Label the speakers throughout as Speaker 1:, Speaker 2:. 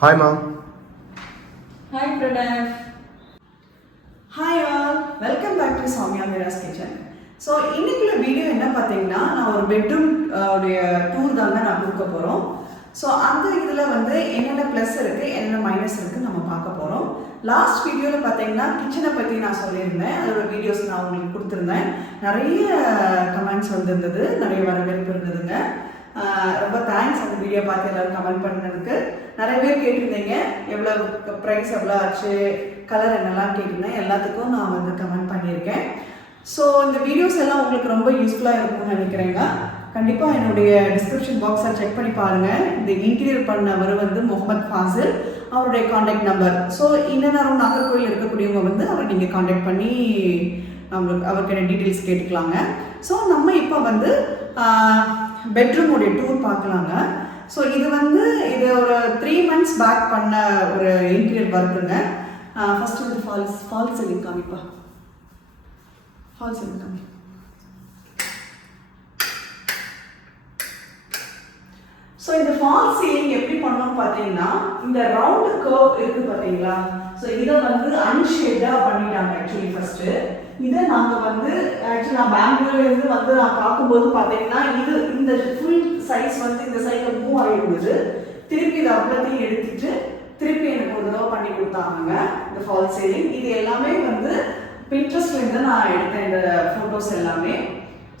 Speaker 1: Hi ma'am
Speaker 2: hi Pranav hi all welcome back to Samiya Miras kitchen so இன்னைக்குள்ள video என்ன பார்த்தீங்கன்னா நான் ஒரு பெட்ரூம் உடைய டூர் தாங்க நான் கொடுக்க போகிறோம் ஸோ அந்த இதில் வந்து என்னென்ன ப்ளஸ் இருக்குது என்னென்ன மைனஸ் இருக்குன்னு நம்ம பார்க்க போகிறோம் லாஸ்ட் வீடியோவில் பார்த்தீங்கன்னா கிச்சனை பற்றி நான் சொல்லியிருந்தேன். அதோட வீடியோஸ் நான் உங்களுக்கு கொடுத்துருந்தேன். நிறைய கமெண்ட்ஸ் வந்திருந்தது. நிறைய வரவேற்பு இருந்ததுங்க. ரொம்ப தேங்க்ஸ் அந்த வீடியோ பார்த்து எல்லோரும் கமெண்ட் பண்ணதுக்கு. நிறைய பேர் கேட்டிருந்தீங்க. எவ்வளோ ப்ரைஸ் எவ்வளோ ஆச்சு கலர் என்னெல்லாம் கேட்டிருந்தேன். எல்லாத்துக்கும் நான் வந்து கமெண்ட் பண்ணியிருக்கேன். ஸோ இந்த வீடியோஸ் எல்லாம் உங்களுக்கு ரொம்ப யூஸ்ஃபுல்லாக இருக்கும்னு நினைக்கிறேங்க கண்டிப்பாக என்னுடைய டிஸ்கிரிப்ஷன் பாக்ஸை செக் பண்ணி பாருங்கள் இந்த இன்டீரியர் பண்ணவர் வந்து முகமது ஃபாசில் அவருடைய காண்டாக்ட் நம்பர் ஸோ இன்னநேரம் நாகர்கோவில் இருக்கக்கூடியவங்க வந்து அவரை நீங்கள் காண்டாக்ட் பண்ணி நம்மளுக்கு அவர்கிட்ட டீட்டெயில்ஸ் கேட்டுக்கலாங்க. ஸோ நம்ம இப்போ வந்து பெட்ரூமுடைய டூர் பார்க்கலாங்க. ஸோ இது வந்து இது ஒரு த்ரீ மந்த்ஸ் பேக் பண்ண ஒரு இன்டீரியர் ஒர்க்குங்க ஃபர்ஸ்ட் வந்து ஃபால்ஸ் ஃபால்ஸ் சீலிங் காமிப்பா. ஃபால்ஸ் சீலிங் காமி. ஸோ இந்த ஃபால் சீலிங் எப்படி பண்ணோம் பார்த்தீங்கன்னா இந்த ரவுண்டு கர்வ் இருக்கு பார்த்தீங்களா? ஸோ இதை வந்து அன்ஷேடாக பண்ணிட்டாங்க ஆக்சுவலி ஃபர்ஸ்ட்டு இதை நாங்கள் வந்து ஆக்சுவலி நான் பெங்களூர்லேருந்து வந்து நான் பார்க்கும்போது பார்த்தீங்கன்னா இது இந்த ஃபுல் சைஸ் வந்து இந்த சைடில் மூவ் ஆகிடுது திருப்பி இதை அப்படித்தையும் எடுத்துட்டு திருப்பி எனக்கு ஒரு தடவை பண்ணி கொடுத்தாங்க இந்த ஃபால் சீலிங் இது எல்லாமே வந்து பின்ட்ரெஸ்ட்லேருந்து நான் எடுத்தேன் இந்த ஃபோட்டோஸ் எல்லாமே.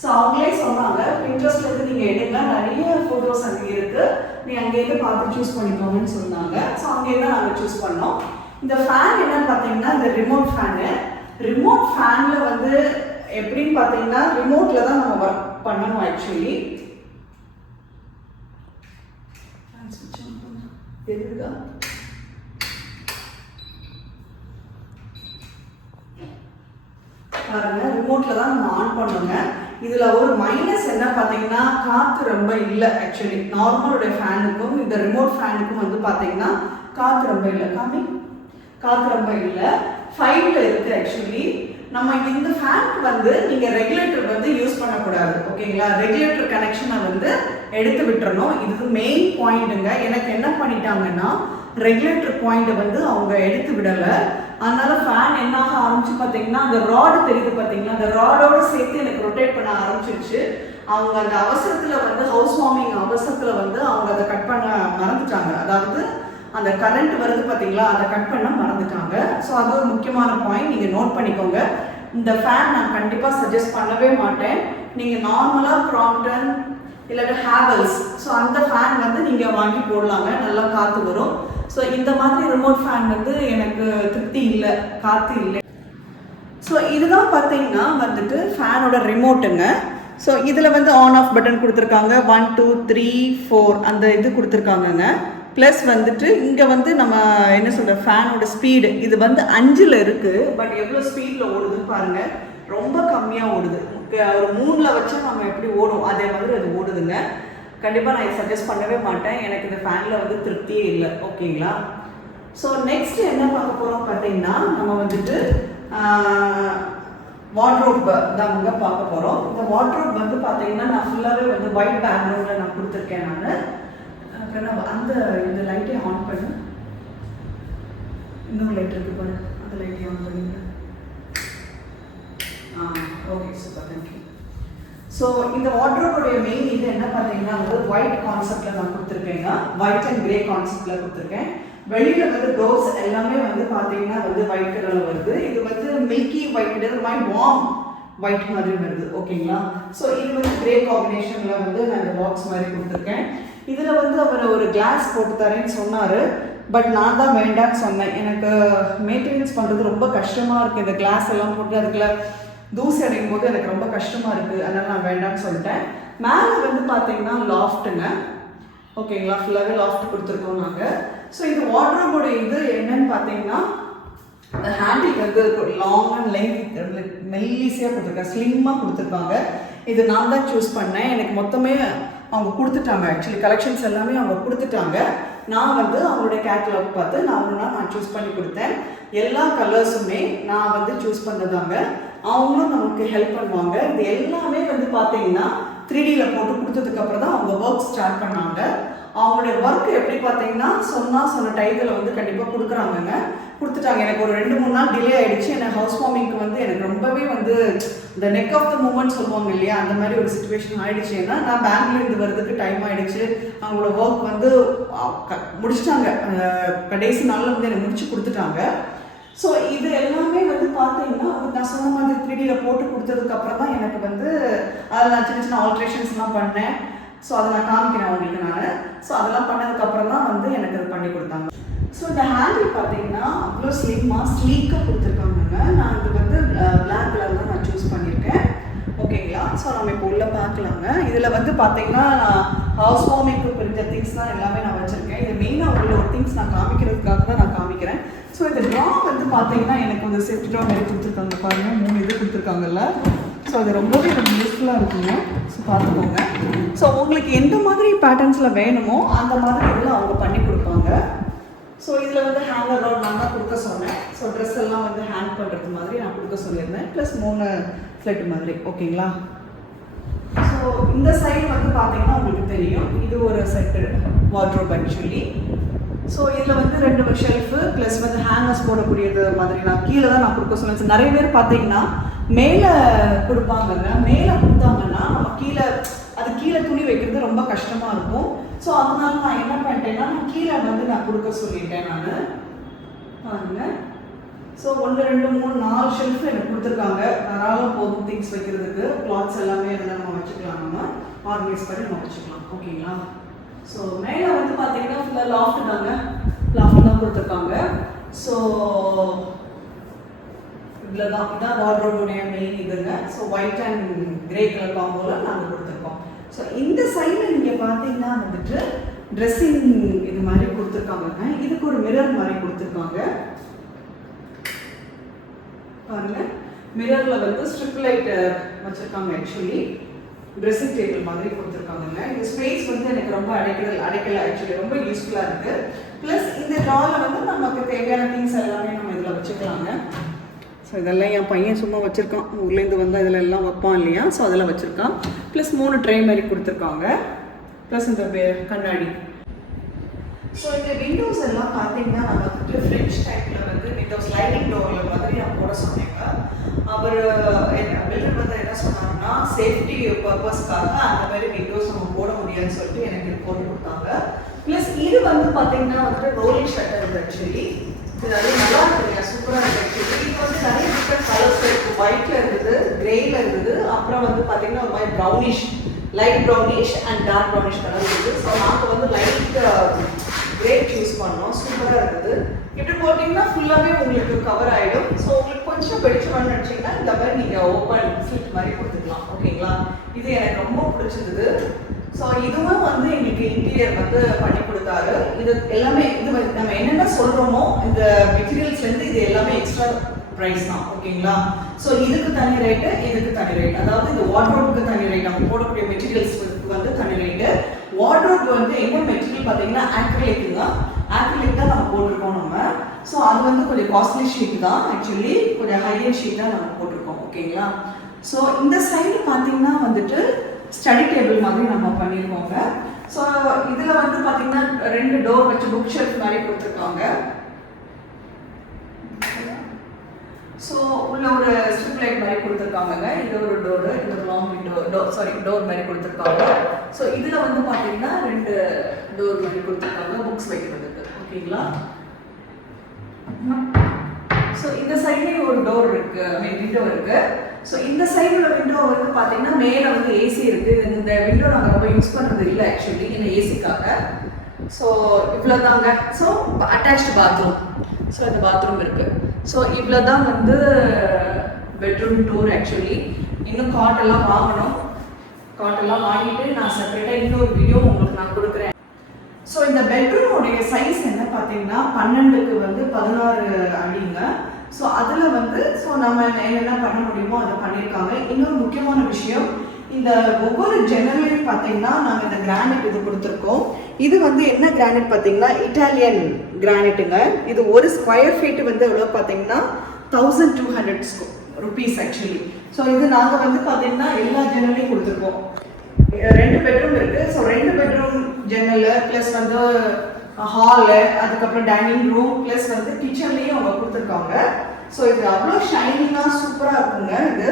Speaker 2: ஸோ அவங்களே சொன்னாங்க பின்ட்ரெஸ்ட்லேருந்து நீங்கள் எடுங்க நிறைய ஃபோட்டோஸ் அங்கே இருக்குது நீ அங்கேருந்து பார்த்து சூஸ் பண்ணிக்கோங்கன்னு சொன்னாங்க. ஸோ அங்கேருந்து நாங்கள் சூஸ் பண்ணோம். இந்த ஃபேன் என்னன்னு பார்த்தீங்கன்னா இந்த ரிமோட் ஃபேனு ரிமோட் ஃபேனில் வந்து எப்படின்னு பார்த்தீங்கன்னா ரிமோட்டில் தான் நம்ம ஒர்க் பண்ணணும் ஆக்சுவலி எதுக்கா பாருங்க ரிமோட்ல தான் நம்ம ஆன் பண்ணுங்க. இதுல ஒரு மைனஸ் என்ன பாத்தீங்கன்னா காத்து ரொம்ப இல்லை ஆக்சுவலி நார்மலுடைய ஃபேனுக்கும் இந்த ரிமோட் ஃபேனுக்கும் வந்து பாத்தீங்கன்னா காத்து ரொம்ப இல்லை. காமி காத்து ரொம்ப இல்லை. ஃபைவ்ல இருக்கு ஆக்சுவலி நம்ம இந்த ஃபேனுக்கு வந்து நீங்க ரெகுலேட்டர் வந்து யூஸ் பண்ணக்கூடாது. ஓகேங்களா ரெகுலேட்டர் கனெக்ஷனை வந்து எடுத்து விட்டுறணும். இது மெயின் பாயிண்ட்டுங்க எனக்கு என்ன பண்ணிட்டாங்கன்னா ரெகுலேட்டர் பாயிண்ட்டை வந்து அவங்க எடுத்து விடலை. அதனால ஃபேன் என்ன ஆக ஆரம்பிச்சு பார்த்தீங்கன்னா அந்த ராடு தெரியுது பார்த்தீங்களா அந்த ராடோட சேர்த்து எனக்கு ரொட்டேட் பண்ண ஆரம்பிச்சிருச்சு. அவங்க அந்த அவசரத்தில் வந்து ஹவுஸ் வார்மிங் அவசரத்தில் வந்து அவங்க அதை கட் பண்ண மறந்துட்டாங்க. அதாவது அந்த கரண்ட் வருது பார்த்தீங்களா அதை கட் பண்ண மறந்துட்டாங்க. ஸோ அது ஒரு முக்கியமான பாயிண்ட் நீங்கள் நோட் பண்ணிக்கோங்க. இந்த ஃபேன் நான் கண்டிப்பாக சஜஸ்ட் பண்ணவே மாட்டேன். நீங்கள் நார்மலாக க்ராம்டன் இல்லாட்டி ஹேவல்ஸ் ஸோ அந்த ஃபேன் வந்து நீங்கள் வாங்கி போடலாங்க. நல்லா காற்று வரும். ஸோ இந்த மாதிரி ரிமோட் ஃபேன் வந்து எனக்கு திருப்தி இல்லை. காற்று இல்லை. ஸோ இதுதான் பார்த்தீங்கன்னா வந்துட்டு ஃபேனோட ரிமோட்டுங்க ஸோ இதில் வந்து ஆன் ஆஃப் பட்டன் கொடுத்துருக்காங்க. ஒன் டூ த்ரீ ஃபோர் அந்த இது கொடுத்துருக்காங்கங்க. ப்ளஸ் வந்துட்டு இங்கே வந்து நம்ம என்ன சொல்கிற ஃபேனோட ஸ்பீடு இது வந்து அஞ்சில் இருக்குது பட் எவ்வளோ ஸ்பீடில் ஓடுதுன்னு பாருங்கள் ரொம்ப கம்மியாக ஓடுது. ஒரு மூணில் வச்சா நம்ம எப்படி ஓடும்? அதே மாதிரி அது ஓடுதுங்க. கண்டிப்பாக நான் சஜஸ்ட் பண்ணவே மாட்டேன். எனக்கு இந்த ஃபேனில் வந்து திருப்தியே இல்லை. ஓகேங்களா ஸோ நெக்ஸ்ட் என்ன பார்க்க போகிறோம் பார்த்தீங்கன்னா நம்ம வந்துட்டு வார்ட்ரோப் தாங்க பார்க்க போகிறோம் இந்த வாட்ரோப் வந்து பார்த்தீங்கன்னா நான் ஃபுல்லாகவே வந்து ஒயிட் பேக்ரவுண்டில் நான் கொடுத்துருக்கேன் நான். அப்புறம் அந்த இந்த லைட்டை ஆன் பண்ணு. இன்னொரு லைட் இருக்கு பாரு. அந்த லைட்டை ஆன் பண்ணிங்க ஆ okay super thank you so இந்த வாட்ரோபோடைய மெயின் இது என்ன பார்த்தீங்கன்னா வந்து ஒயிட் கான்செப்டில் நான் கொடுத்துருக்கேங்க. ஒயிட் அண்ட் கிரே கான்செப்டில் கொடுத்துருக்கேன். வெளியில் வந்து டோர்ஸ் எல்லாமே வந்து பார்த்தீங்கன்னா வந்து ஒயிட் கலரில் வருது. இது வந்து மில்கி ஒயிட் இது மாதிரி வார்ம் ஒயிட் மாதிரி வருது. ஓகேங்களா ஸோ இது வந்து கிரே காம்பினேஷனில் வந்து நான் இந்த பாக்ஸ் மாதிரி கொடுத்துருக்கேன். இதில் வந்து அவர் ஒரு கிளாஸ் போட்டு தரேன்னு சொன்னார். பட் நான் தான் வேண்டாம்னு சொன்னேன். எனக்கு மெயின்டெனன்ஸ் பண்ணுறது ரொம்ப கஷ்டமாக இருக்குது இந்த கிளாஸ் எல்லாம் போட்டு அதுக்குள்ள தூசி அடையும் போது எனக்கு ரொம்ப கஷ்டமாக இருக்குது அதனால் நான் வேண்டாம்னு சொல்லிட்டேன். மேலே வந்து பார்த்தீங்கன்னா லாஃப்ட்டுங்க ஓகேங்களா ஃபுல்லாகவே லாஃப்ட் கொடுத்துருக்கோம் நாங்கள் ஸோ இது வாட்ரோபோட இது என்னன்னு பார்த்தீங்கன்னா ஹேண்டில் வந்து லாங் அண்ட் லெங்க் மெல்லிஸியாக கொடுத்துருக்காங்க. ஸ்லிம்மாக கொடுத்துருக்காங்க. இது நான் தான் சூஸ் பண்ணேன். எனக்கு மொத்தமே அவங்க கொடுத்துட்டாங்க. ஆக்சுவலி கலெக்ஷன்ஸ் எல்லாமே அவங்க கொடுத்துட்டாங்க. நான் வந்து அவங்களுடைய கேட்டலாக் பார்த்து நான் ஒன்றா நான் சூஸ் பண்ணி கொடுத்தேன். எல்லா கலர்ஸுமே நான் வந்து சூஸ் பண்ணதாங்க. அவங்களும் நமக்கு ஹெல்ப் பண்ணுவாங்க. இது எல்லாமே வந்து பார்த்தீங்கன்னா த்ரீ டியில் போட்டு கொடுத்ததுக்கப்புறம் தான் அவங்க ஒர்க் ஸ்டார்ட் பண்ணாங்க. அவங்களுடைய ஒர்க் எப்படி பார்த்தீங்கன்னா சொன்னால் சொன்ன டைத்தில் வந்து கண்டிப்பாக கொடுக்குறாங்கங்க. கொடுத்துட்டாங்க. எனக்கு ஒரு ரெண்டு மூணு நாள் டிலே ஆகிடுச்சு எனக்கு ஹவுஸ் வார்மிங்க்கு வந்து எனக்கு ரொம்பவே வந்து இந்த நெக் ஆஃப் த மூமெண்ட் சொல்லுவாங்க இல்லையா? அந்த மாதிரி ஒரு சுச்சுவேஷன் ஆயிடுச்சு. ஏன்னா நான் பெங்களூர் இருந்து வர்றதுக்கு டைம் ஆயிடுச்சு. அவங்களோட ஒர்க் வந்து க- முடிச்சிட்டாங்க. கடைசி நாளில் வந்து எனக்கு முடிச்சு கொடுத்துட்டாங்க. ஸோ இது எல்லாமே வந்து பார்த்தீங்கன்னா நான் சொன்ன மாதிரி த்ரீடியில் போட்டு கொடுத்ததுக்கப்புறம் தான் எனக்கு வந்து அதில் நான் சின்ன சின்ன ஆல்ட்ரேஷன்ஸ்லாம் பண்ணேன். ஸோ அதை நான் காமிக்கிறேன் உங்களுக்கு நான். ஸோ அதெல்லாம் பண்ணதுக்கப்புறம் தான் வந்து எனக்கு அது பண்ணி கொடுத்தாங்க. ஸோ இந்த ஹேண்டில் பார்த்தீங்கன்னா அவ்வளோ ஸ்லிம்மாக ஸ்லீக்காக கொடுத்துருக்காங்க நான் இது வந்து பிளாக் கலர் தான் நான் சூஸ் பண்ணியிருக்கேன். ஓகேங்களா ஸோ நம்ம இப்போ உள்ளே பார்க்கலாங்க. இதில் வந்து பார்த்தீங்கன்னா நான் ஹவுஸ் வார்மிங்க்கு பிரிஞ்ச திங்ஸ் தான் எல்லாமே நான் வச்சுருக்கேன். இது மெயினாக உள்ள ஒரு திங்ஸ் நான் காமிக்கிறதுக்காக தான் நான் காமிக்கிறேன். ஸோ இந்த ட்ரா வந்து பார்த்தீங்கன்னா எனக்கு வந்து சேஃப்டி ட்ரா மாதிரி கொடுத்துருக்காங்க பாருங்கள் மூணு இது கொடுத்துருக்காங்கல்ல. ஸோ அது ரொம்பவே எனக்கு யூஸ்ஃபுல்லாக இருக்குங்க. பார்த்துக்கோங்க. ஸோ உங்களுக்கு எந்த மாதிரி பேட்டர்ன்ஸில் வேணுமோ அந்த மாதிரி இதில் அவங்க பண்ணி கொடுப்பாங்க. ஸோ இதில் வந்து ஹேங்கர் ரோட் நான் தான் கொடுக்க சொன்னேன். ஸோ ட்ரெஸ் எல்லாம் வந்து ஹேங் பண்ணுறது மாதிரி நான் கொடுக்க சொல்லியிருந்தேன். ப்ளஸ் மூணு ஃப்ளெட் மாதிரி. ஓகேங்களா ஸோ இந்த சைடு வந்து பார்த்தீங்கன்னா உங்களுக்கு தெரியும். இது ஒரு செட்டு வாட்ரோப் ஆக்சுவலி ஸோ இதில் வந்து ரெண்டு ஷெல்ஃபு ப்ளஸ் வந்து ஹேங்கர்ஸ் போடக்கூடியது மாதிரி நான் கீழே தான் நான் கொடுக்க சொன்னேன். நிறைய பேர் பார்த்தீங்கன்னா மேலே கொடுப்பாங்கங்க. மேலே கொடுத்தாங்கன்னா நம்ம கீழே அது கீழே துணி வைக்கிறது ரொம்ப கஷ்டமாக இருக்கும். ஸோ அதனால நான் என்ன பண்ணிட்டேன்னா நான் கீழே வந்து நான் கொடுக்க சொல்லிட்டேன் நான். பாருங்க. ஸோ ஒன்று ரெண்டு மூணு நாலு ஷெல்ஃப் எனக்கு கொடுத்துருக்காங்க. தாராளம் போதும் திங்ஸ் வைக்கிறதுக்கு. கிளாத்ஸ் எல்லாமே எல்லாம் நம்ம வச்சுக்கலாம் நம்ம. ஆர்கனைஸ் பண்ணி நம்ம வச்சுக்கலாம். ஓகேங்களா ஸோ மேலே வந்து பார்த்தீங்கன்னா ஃபுல்லாக லாஃப்ட் தாங்க. லாஃப்ட் தான் கொடுத்துருக்காங்க. ஸோ இதில் தான் இதான் வார்ட்ரோபுடைய மெயின் இதுங்க. So white and grey colour காம்போவில் நாங்கள் கொடுத்துருக்கோம். ஸோ இந்த சைடில் நீங்கள் பார்த்தீங்கன்னா வந்துட்டு ட்ரெஸ்ஸிங் இது மாதிரி கொடுத்துருக்காங்க இதுக்கு ஒரு மிரர் மாதிரி கொடுத்துருக்காங்க. பாருங்க. மிரரில் வந்து ஸ்ட்ரிப் லைட் வச்சுருக்காங்க ஆக்சுவலி ட்ரெஸ்ஸிங் டேபிள் மாதிரி கொடுத்துருக்காங்கங்க. இந்த ஸ்பேஸ் வந்து எனக்கு ரொம்ப அடைக்கல அடைக்கல ஆக்சுவலி ரொம்ப யூஸ்ஃபுல்லாக இருக்கு. ப்ளஸ் இந்த ட்ராவில் வந்து நமக்கு தேவையான திங்ஸ் எல்லாமே நம்ம இதில் வச்சுக்கலாங்க. ஸோ இதெல்லாம் என் பையன் சும்மா வச்சுருக்கான். ஊர்லேருந்து வந்து இதில் எல்லாம் வைப்பான் இல்லையா? ஸோ அதெல்லாம் வச்சுருக்கான். ப்ளஸ் மூணு ட்ரே மாதிரி கொடுத்துருக்காங்க. ப்ளஸ் இந்த கண்ணாடி. ஸோ இந்த விண்டோஸ் எல்லாம் பார்த்தீங்கன்னா நான் வந்துட்டு ஃப்ரெஞ்ச் டைப்பில் வந்து விண்டோஸ் லைனிங் டோரில் மாதிரி நான் போட சொன்னேன். அவர் என்ன பில்டர் வந்து என்ன சொன்னாங்கன்னா சேஃப்டி பர்பஸ்க்காக அந்த மாதிரி விண்டோஸ் நம்ம போட முடியாதுன்னு சொல்லிட்டு எனக்கு இது போட்டு கொடுத்தாங்க. ப்ளஸ் இது வந்து பார்த்தீங்கன்னா வந்துட்டு ரோலிங் ஷட்டர் ஆக்சுவலி இது நிறைய நல்லா இருக்குங்க சூப்பராக இருக்கு இது வந்து நிறைய டிஃப்ரெண்ட் கலர்ஸ் இருக்குது ஒயிட்டில் இருக்குது கிரேல இருக்குது. அப்புறம் வந்து பார்த்தீங்கன்னா ஒரு மாதிரி brownish light brownish and dark brownish colour இருக்குது. ஸோ நாங்கள் வந்து லைட் கிரே சூஸ் பண்ணோம். சூப்பராக இருக்குது. இப்படி போட்டிங்கன்னா ஃபுல்லாகவே உங்களுக்கு கவர் ஆகிடும் ஸோ உங்களுக்கு கொஞ்சம் வெளிச்சம்னு நினச்சிங்கன்னா இந்த மாதிரி நீங்கள் ஓப்பன் ஸ்லிட் மாதிரி கொடுத்துக்கலாம். ஓகேங்களா? இது எனக்கு ரொம்ப பிடிச்சிருந்தது ஸோ இதுவும் வந்து எங்களுக்கு இன்டீரியர் வந்து பண்ணி கொடுத்தாரு. இது எல்லாமே இது நம்ம என்னென்ன சொல்கிறோமோ இந்த மெட்டீரியல்ஸ்லேருந்து இது எல்லாமே எக்ஸ்ட்ரா ப்ரைஸ் தான். ஓகேங்களா? ஸோ இதுக்கு தனி ரேட்டு இதுக்கு தனி ரேட் அதாவது இந்த வாட்ரோப்புக்கு தனி ரேட் நம்ம போடக்கூடிய மெட்டீரியல்ஸ் வந்து தனி ரேட்டு வாட்ரோப் வந்து என்ன மெட்டீரியல் பார்த்தீங்கன்னா ஆக்ரிலிக்குங்க ஆக்ரிலிக் தான் நம்ம போட்டிருக்கோம் நம்ம. ஸோ அது வந்து கொஞ்சம் காஸ்ட்லி ஷீட் தான் ஆக்சுவலி கொஞ்சம் ஹையர் ஷீட் தான் நம்ம போட்டிருக்கோம் ஓகேங்களா? ஸோ இந்த சைடு பார்த்தீங்கன்னா வந்துட்டு ஸ்டடி டேபிள் மாதிரி நம்ம பண்ணியிருக்கோங்க ஸோ இதில் வந்து பார்த்தீங்கன்னா ரெண்டு டோர் வச்சு புக் ஷெல்ஃப் மாதிரி கொடுத்துருக்காங்க. ஸோ உள்ள ஒரு ஸ்ட்ரிப் லைட் மாதிரி கொடுத்துருக்காங்க இது ஒரு டோரு இது ஒரு long window door sorry door மாதிரி கொடுத்துருக்காங்க. ஸோ இதில் வந்து பார்த்தீங்கன்னா ரெண்டு டோர் மாதிரி கொடுத்துருக்காங்க புக்ஸ் வைக்கிறதுக்கு ஓகேங்களா? ஸோ இந்த சைட்லேயும் ஒரு டோர் இருக்கு ஐ மீன் விண்டோ இருக்கு. ஸோ இந்த சைடில் விண்டோ வந்து பார்த்தீங்கன்னா மேலே வந்து ஏசி இருக்கு. இந்த விண்டோ நாங்கள் ரொம்ப யூஸ் பண்ணுறது இல்லை ஆக்சுவலி இந்த ஏசிக்காக ஸோ இவ்வளோ தாங்க ஸோ அட்டாச்டு பாத்ரூம் ஸோ இந்த பாத்ரூம் இருக்கு. ஸோ இவ்வளோ தான் வந்து பெட்ரூம் டூர் ஆக்சுவலி இன்னும் காட்டெல்லாம் வாங்கணும். காட்டெல்லாம் வாங்கிட்டு நான் செப்பரேட்டாக இன்னொரு வீடியோ உங்களுக்கு நான் கொடுக்குறேன். ஸோ இந்த பெட்ரூமோடைய சைஸ் என்ன பார்த்தீங்கன்னா பன்னெண்டுக்கு வந்து பதினாறு அடிங்க. ஸோ அதில் வந்து ஸோ நம்ம என்னென்ன பண்ண முடியுமோ அதை பண்ணியிருக்காங்க. இன்னொரு முக்கியமான விஷயம் இந்த ஒவ்வொரு ஜெனரலையும் பார்த்தீங்கன்னா நாங்கள் இந்த கிரானைட் இது கொடுத்துருக்கோம். இது வந்து என்ன கிரானைட் பார்த்தீங்கன்னா இட்டாலியன் கிரானைட்டுங்க இது ஒரு ஸ்கொயர் ஃபீட் வந்து எவ்வளோ பார்த்தீங்கன்னா thousand two hundred rupees actually so இது நாங்கள் வந்து பார்த்தீங்கன்னா எல்லா ஜெனரலையும் கொடுத்துருக்கோம். ரெண்டு பெட்ரூம் இருக்குது ஸோ ரெண்டு பெட்ரூம் ஜன்னல் ப்ளஸ் வந்து ஹாலு அதுக்கப்புறம் டைனிங் ரூம் ப்ளஸ் வந்து கிச்சன்லேயும் அவங்க கொடுத்துருக்காங்க. ஸோ இது அவ்வளோ ஷைனிங்காக சூப்பராக இருக்குங்க. இது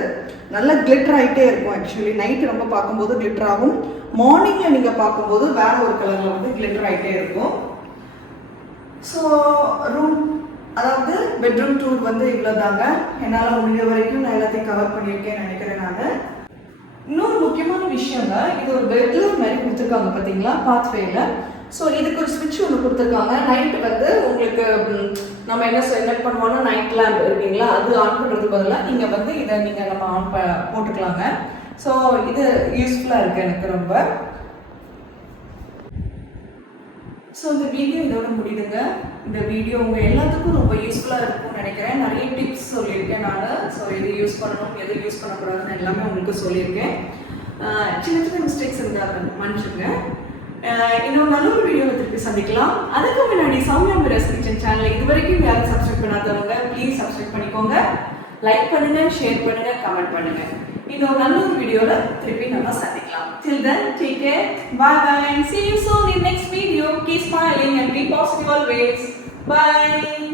Speaker 2: நல்லா கிளிட்டர் ஆகிட்டே இருக்கும் ஆக்சுவலி நைட்டு ரொம்ப பார்க்கும்போது கிளிட்டர் ஆகும். மார்னிங்கில் நீங்கள் பார்க்கும்போது வேற ஒரு கலரில் வந்து கிளிட்டர் ஆகிட்டே இருக்கும். ஸோ ரூம் அதாவது பெட்ரூம் டூர் வந்து இவ்வளோ தாங்க என்னால் முடிஞ்ச வரைக்கும் நான் எல்லாத்தையும் கவர் பண்ணியிருக்கேன்னு நினைக்கிறேன் நான். இன்னொரு முக்கியமான விஷயங்க இது ஒரு பெட்ரூம் மாதிரி கொடுத்துருக்காங்க பார்த்தீங்களா பாத்வேல ஸோ இதுக்கு ஒரு ஸ்விட்ச் ஒன்று கொடுத்துருக்காங்க. நைட்டு வந்து உங்களுக்கு நம்ம என்ன செ- என்ன பண்ணுவோம்னா நைட் லேம்ப் இருக்கீங்களா? அது ஆன் பண்ணுறதுக்கு பதிலாக நீங்கள் வந்து இதை நீங்கள் நம்ம ஆன் ப போட்டுக்கலாங்க. ஸோ இது யூஸ்ஃபுல்லாக இருக்குது எனக்கு ரொம்ப. ஸோ இந்த வீடியோ இதோட முடியுதுங்க இந்த வீடியோ உங்கள் எல்லாத்துக்கும் ரொம்ப யூஸ்ஃபுல்லாக இருக்கும்னு நினைக்கிறேன். நிறைய டிப்ஸ் சொல்லியிருக்கேன் நான். ஸோ எது யூஸ் பண்ணணும் எது யூஸ் பண்ணக்கூடாதுன்னு எல்லாமே உங்களுக்கு சொல்லியிருக்கேன். சின்ன சின்ன மிஸ்டேக்ஸ் இருந்தால் மன்னிச்சுங்க. இன்னொரு நல்ல ஒரு வீடியோவில் திருப்பி சந்திக்கலாம். அதுக்கு முன்னாடி சௌமியா மிரஸ் கிச்சன் சேனல் இது வரைக்கும் யாரும் சப்ஸ்கிரைப் பண்ணாதவங்க ப்ளீஸ் சப்ஸ்கிரைப் பண்ணிக்கோங்க. லைக் பண்ணுங்க ஷேர் பண்ணுங்க கமெண்ட் பண்ணுங்க. இன்னொரு நல்ல ஒரு வீடியோவில் திருப்பி நம்ம சந்திக்கலாம் till then take care bye bye and see you soon in next video keep smiling and be positive always bye